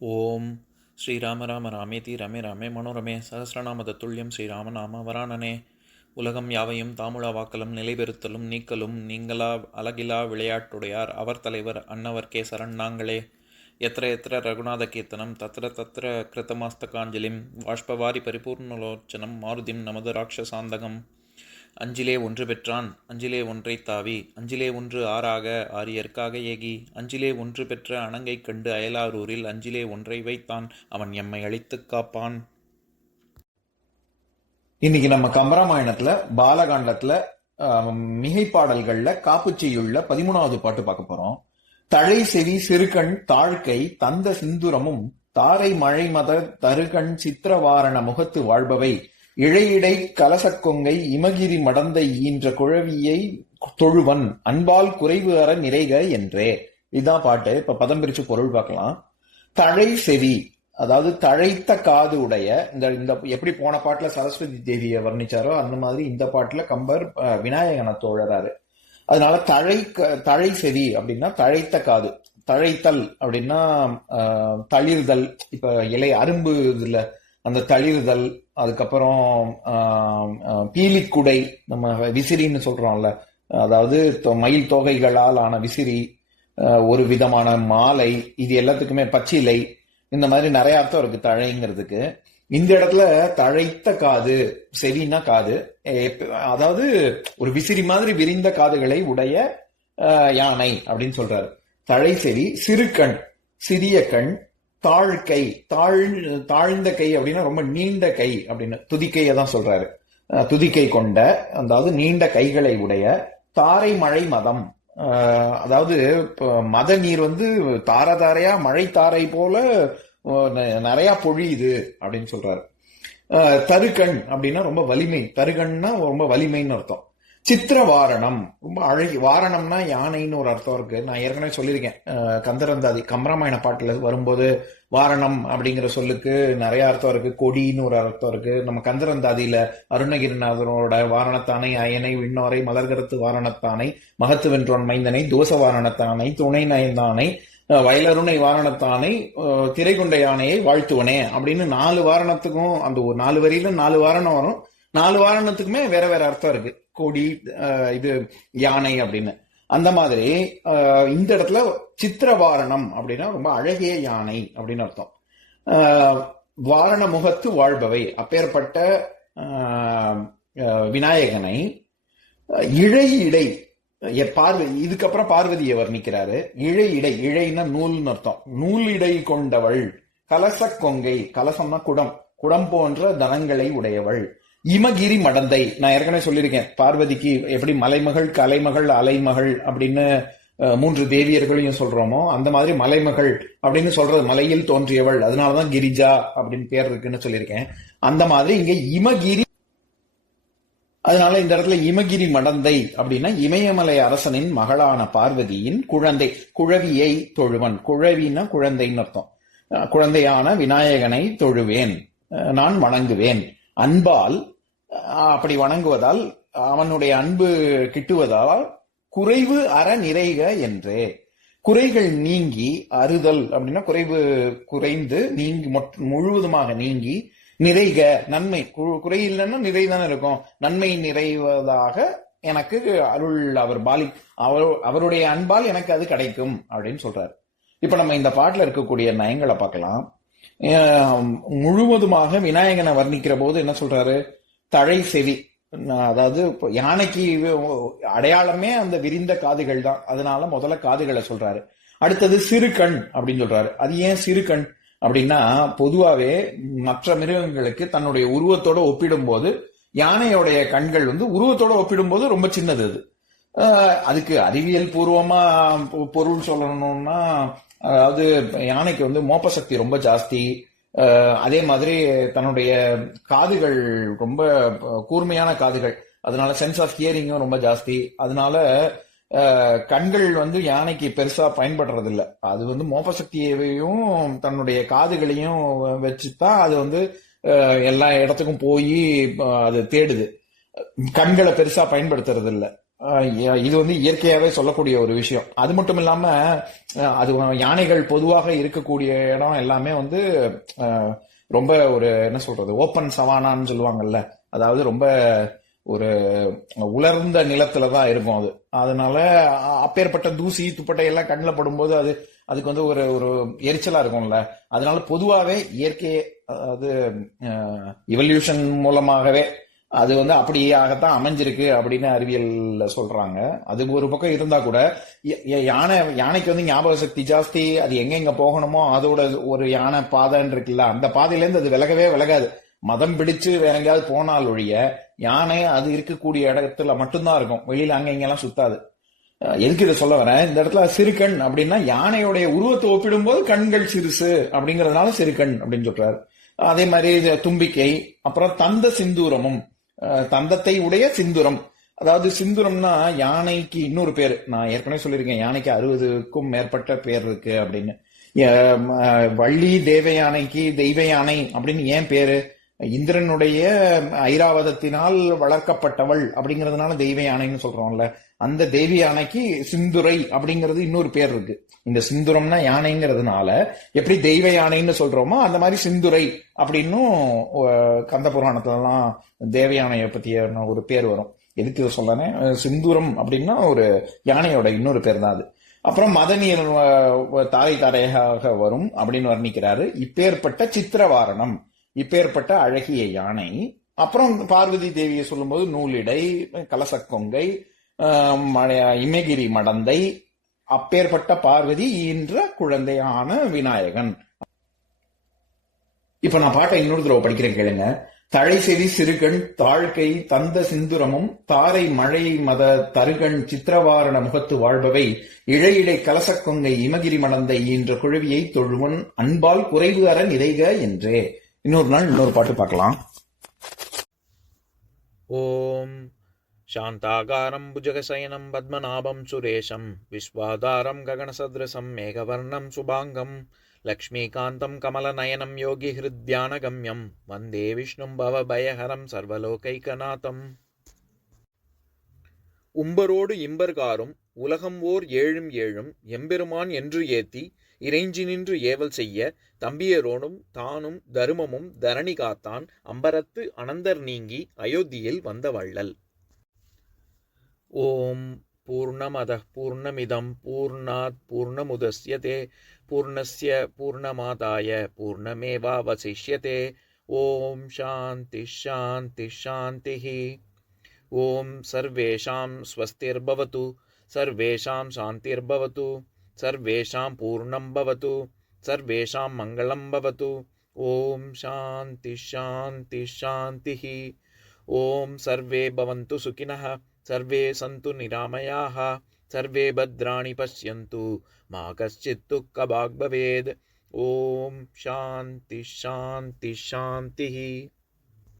ஓம் ஸ்ரீராம ராம ராமேதி ரமே ரமே மனோரமே சகசிரநாம தத்துல்யம் ஸ்ரீராமநாம வராணனே. உலகம் யாவையும் தாமுழா வாக்கலும் நிலைபெறுத்தலும் நீக்கலும் நீங்களா அழகிலா விளையாட்டுடையார் அவர் தலைவர் அன்னவர் சரண் நாங்களே. எத்திர எத்திர ரகுநாத கீர்த்தனம் தத்திர தத்திர கிருத்தமாஸ்தகாஞ்சலிம் வாஷ்பவாரி பரிபூர்ணலோச்சனம் மாருதிம் நமது ராட்சசாந்தகம். அஞ்சிலே ஒன்று பெற்றான் அஞ்சிலே ஒன்றை தாவி அஞ்சிலே ஒன்று ஆறாக ஆரியர்க்காக ஏகி அஞ்சிலே ஒன்று பெற்ற அணங்கை கண்டு அயலாரூரில் அஞ்சிலே ஒன்றை வைத்தான் அவன் எம்மை அழித்துக் காப்பான். இன்னைக்கு நம்ம கம்பராமாயணத்துல பாலகாண்டத்துல மிகைப்பாடல்கள்ல காப்புச்செய்யுள்ள 13வது பாட்டு பார்க்க போறோம். தழை செவி சிறுகண் தாழ்கை தந்த சிந்துரமும் தாரை மழை மத தருகண் சித்திரவாரண முகத்து வாழ்பவை இழையிடை கலசக்கொங்கை இமகிரி மடந்தை ஈன்ற குழவியை தொழுவன் அன்பால் குறைவு அற நிறைக என்றே. இதுதான் பாட்டு. இப்ப பதம் பிரிச்சு பொருள் பார்க்கலாம். தழை செவி, அதாவது தழைத்த காது உடைய. இந்த எப்படி போன பாட்டுல சரஸ்வதி தேவியை வர்ணிச்சாரோ அந்த மாதிரி இந்த பாட்டுல கம்பர் விநாயகனை தோழறாரு. அதனால தழை செவி அப்படின்னா தழைத்த காது. தழைத்தல் அப்படின்னா தளிர்தல். இப்ப இலை அரும்பு இதுல அந்த தளிர்தல், அதுக்கப்புறம் பீலிக்குடை, நம்ம விசிறின்னு சொல்றோம்ல, அதாவது மயில் தொகைகளால் ஆன விசிறி, ஒரு விதமான மாலை, இது எல்லாத்துக்குமே பச்சிலை, இந்த மாதிரி நிறைய அர்த்தம் இருக்கு தழைங்கிறதுக்கு. இந்த இடத்துல தழைத்த காது, செவின்னா காது, அதாவது ஒரு விசிறி மாதிரி விரிந்த காதுகளை உடைய யானை அப்படின்னு சொல்றாரு. தழை செவி, சிறுகண் சிறிய கண், தாழ்கை தாழ்ந்த கை அப்படின்னா ரொம்ப நீண்ட கை அப்படின்னு துதிக்கையை தான் சொல்றாரு. துதிக்கை கொண்ட, அதாவது நீண்ட கைகளை உடைய, தாரை மழை மதம், அதாவது மத நீர் தாரதாரையா மழை தாரை போல நிறைய பொழியுது அப்படின்னு சொல்றாரு. தருகண் அப்படின்னா ரொம்ப வலிமை, தருகண்னா ரொம்ப வலிமைன்னு அர்த்தம். சித்திரவாரணம் ரொம்ப அழகி, வாரணம்னா யானைன்னு ஒரு அர்த்தம் இருக்கு. நான் ஏற்கனவே சொல்லியிருக்கேன், கந்தரந்தாதி கம்பராமாயண பாட்டுல வரும்போது வாரணம் அப்படிங்கிற சொல்லுக்கு நிறைய அர்த்தம் இருக்கு. கொடின்னு ஒரு அர்த்தம் இருக்கு. நம்ம கந்தரந்தாதியில அருணகிரிநாதனோட வாரணத்தானை அயனை விண்ணோரை மலர்கரத்து வாரணத்தானை மகத்து வென்றோன் மைந்தனை தோச வாரணத்தானை துணை நயந்தானை வயலருணை வாரணத்தானை திரை கொண்ட யானையை வாழ்த்துவனே அப்படின்னு 4 வாரணத்துக்கும், அந்த ஒரு 4 வரியில 4 வாரணம் வரும். 4 வாரணத்துக்குமே வேற வேற அர்த்தம் இருக்கு. கொடி, இது யானை அப்படின்னு. அந்த மாதிரி இந்த இடத்துல சித்திரவாரணம் அப்படின்னா ரொம்ப அழகிய யானை அப்படின்னு அர்த்தம். வாரண முகத்து வாழ்பவை, அப்பேற்பட்ட விநாயகனை இழை இடை இதுக்கப்புறம் பார்வதியை வர்ணிக்கிறாரு. இழை இடை, இழைன்னா நூல்னு அர்த்தம். நூல் இடை கொண்டவள், கலச கொங்கை, கலசம்னா குடம், குடம் போன்ற தனங்களை உடையவள். இமகிரி மடந்தை, நான் ஏற்கனவே சொல்லியிருக்கேன், பார்வதிக்கு எப்படி மலைமகள் கலைமகள் அலைமகள் அப்படின்னு 3 தேவியர்களையும் சொல்றோமோ அந்த மாதிரி மலைமகள் அப்படின்னு சொல்றது மலையில் தோன்றியவள், அதனாலதான் கிரிஜா அப்படின்னு பேர் இருக்குன்னு சொல்லியிருக்கேன். அந்த மாதிரி இங்க இமகிரி, அதனால இந்த இடத்துல இமகிரி மடந்தை அப்படின்னா இமயமலை அரசனின் மகளான பார்வதியின் குழந்தை, குழவியை தொழுவன். குழவின்னா குழந்தைன்னு அர்த்தம். குழந்தையான விநாயகனை தொழுவேன், நான் வணங்குவேன். அன்பால், அப்படி வணங்குவதால், அவனுடைய அன்பு கிட்டுவதால், குறைவு அற நிறைக என்றே. குறைகள் நீங்கி, அறுதல் அப்படின்னா குறைவு குறைந்து, நீங்கி முழுவதுமாக நீங்கி, நிறைக நன்மை, குறை இல்லைன்னா நிறைதானே இருக்கும், நன்மை நிறைவதாக எனக்கு அருள் அவர் அவருடைய அன்பால் எனக்கு அது கிடைக்கும் அப்படின்னு சொல்றாரு. இப்ப நம்ம இந்த பாட்டுல இருக்கக்கூடிய நயங்களை பார்க்கலாம். முழுவதுமாக விநாயகனை வர்ணிக்கிற போது என்ன சொல்றாரு? தழை செவி, அதாவது யானைக்கு அடையாளமே அந்த விரிந்த காதுகள் தான். அதனால முதல்ல காதுகளை சொல்றாரு. அடுத்தது சிறுகண் அப்படின்னு சொல்றாரு. அது ஏன் சிறுகண் அப்படின்னா, பொதுவாவே மற்ற மிருகங்களுக்கு தன்னுடைய உருவத்தோட ஒப்பிடும் போது யானையோடைய கண்கள் உருவத்தோட ஒப்பிடும் போது ரொம்ப சின்னது. அதுக்கு அறிவியல் பூர்வமா பொருள் சொல்லணும்னா, அதாவது யானைக்கு மோப்ப சக்தி ரொம்ப ஜாஸ்தி. அதே மாதிரி தன்னுடைய காதுகள் ரொம்ப கூர்மையான காதுகள், அதனால சென்ஸ் ஆஃப் ஹியரிங்கும் ரொம்ப ஜாஸ்தி. அதனால கண்கள் யானைக்கு பெருசா பயன்படுறது இல்லை. அது மோப்ப சக்தியையும் தன்னுடைய காதுகளையும் வச்சுதான் அது எல்லா இடத்துக்கும் போய் அது தேடுது. கண்களை பெருசா பயன்படுத்துறது இல்லை. இது வந்து இயற்கையாவே சொல்லக்கூடிய ஒரு விஷயம். அது மட்டும் இல்லாம அது யானைகள் பொதுவாக இருக்கக்கூடிய இடம் எல்லாமே வந்து அஹ், ரொம்ப ஒரு என்ன சொல்றது ஓப்பன் சவானான்னு சொல்லுவாங்கல்ல. அதாவது ரொம்ப ஒரு உலர்ந்த நிலத்துல தான் இருக்கும் அது. அதனால அப்பேற்பட்ட தூசி துப்பட்டை எல்லாம் கண்ணில் படும்போது அதுக்கு வந்து ஒரு ஒரு எரிச்சலா இருக்கும்ல. அதனால பொதுவாவே இயற்கை, அதாவது இவல்யூஷன் மூலமாகவே அது வந்து அப்படியாகத்தான் அமைஞ்சிருக்கு அப்படின்னு அறிவியல் சொல்றாங்க. அது ஒரு பக்கம் இருந்தா கூட யானைக்கு வந்து ஞாபக சக்தி ஜாஸ்தி. அது எங்க போகணுமோ அதோட ஒரு யானை பாதைன்னு இருக்குல்ல, அந்த பாதையில இருந்து அது விலகவே விலகாது. மதம் பிடிச்சு வேற எங்கேயாவது போனால் ஒழிய யானை அது இருக்கக்கூடிய இடத்துல மட்டும்தான் இருக்கும், வெளியில அங்க இங்கெல்லாம் சுத்தாது. எதுக்கு இதை சொல்ல வரேன், இந்த இடத்துல சிறுகண் அப்படின்னா யானையுடைய உருவத்தை ஒப்பிடும்போது கண்கள் சிறுசு அப்படிங்கறதுனால சிறுகண் அப்படின்னு சொல்றாரு. அதே மாதிரி இது தும்பிக்கை, அப்புறம் தந்த சிந்தூரமும், தந்தத்தை உடைய சிந்துரம். அதாவது சிந்துரம்னா யானைக்கு இன்னொரு பேரு. நான் ஏற்கனவே சொல்லியிருக்கேன், யானைக்கு 60க்கும் மேற்பட்ட பேர் இருக்கு அப்படின்னு. வள்ளி தேவ யானைக்கு தெய்வ யானை அப்படின்னு ஏன் பேரு? இந்திரனுடைய ஐராவதத்தினால் வளர்க்கப்பட்டவள் அப்படிங்கறதுனால தெய்வ யானைன்னு சொல்றோம்ல. அந்த தேவி யானைக்கு சிந்துரை அப்படிங்கிறது இன்னொரு பேர் இருக்கு. இந்த சிந்துரம்னா யானைங்கிறதுனால எப்படி தெய்வ யானைன்னு சொல்றோமோ அந்த மாதிரி சிந்துரை அப்படின்னும் கந்த புராணத்துலலாம் தேவ யானையை பத்திய ஒரு பேர் வரும். எதுக்கு இதை சொல்லனே, சிந்துரம் அப்படின்னா ஒரு யானையோட இன்னொரு பேர் தான் அது. அப்புறம் மதனியர் தாரை தாரையாக வரும் அப்படின்னு வர்ணிக்கிறாரு. இப்பேற்பட்ட சித்திரவாரணம், இப்பேற்பட்ட அழகிய யானை. அப்புறம் பார்வதி தேவியை சொல்லும்போது நூலிடை, கலசக்கொங்கை, இமகிரி மடந்தை, அப்பேற்பட்ட பார்வதி ஈன்ற குழந்தையான விநாயகன். இப்ப நான் பாட்டை இன்னொரு தடவை படிக்கிறேன் கேளுங்க. தழைசெவி சிறுகண் தாழ்கை தந்த சிந்துரமும் தாரை மழை மத தருகண் சித்திரவாரண முகத்து வாழ்பவை இழையிடை கலசக்கொங்கை இமகிரி மடந்தை ஈன்ற குழவியை தொழுவன் அன்பால் குறைவு அரண் இதைக என்றே. இன்னொரு நாள் இன்னொரு பாட்டு பார்க்கலாம். ஓம் சாந்தாகாரம் புஜகசயனம் பத்மநாபம் சுரேஷம் விஸ்வாதாரம் ககனசத்ரசம் மேகவர்ணம் சுபாங்கம் லக்ஷ்மீகாந்தம் கமலநயனம் யோகி ஹிருத்யானகம்யம் வந்தே விஷ்ணும் பவபயஹரம் சர்வலோகைகநாதம். உம்பரோடு இம்பர்காரும் உலகம் ஓர் ஏழும் ஏழும் எம்பெருமான் என்று ஏத்தி இறைஞ்சி நின்று ஏவல் செய்ய தம்பியரோடும் தானும் தருமமும் தரணி காத்தான் அம்பரத்து அனந்தர் நீங்கி அயோத்தியில் வந்த வள்ளல். ஓம் பூர்ணமதః பூர்ணமிதம் பூர்ணாத் பூர்ணமுதஸ்யதே பூர்ணஸ்ய பூர்ணமாதாய பூர்ணமேவாவசிஷ்யதே. ஓம் சாந்தி சாந்தி சாந்திः. ஓம் சர்வேஷாம் ஸ்வஸ்திர்பவது சர்வேஷாம் சாந்திர்பவது சர்வேஷாம் பூர்ணம் பவது சர்வேஷாம் மங்களம் பவது. ஓம் சாந்தி சாந்தி சாந்திः. ஓம் சர்வே பவந்து சுகினः சர்வே சந்து நிராமயாः சர்வே பத்ராணி பஷ்யந்து மா கஷ்சித் துக்கபாக் பவேத். ஓம் சாந்தி சாந்தி சாந்திः.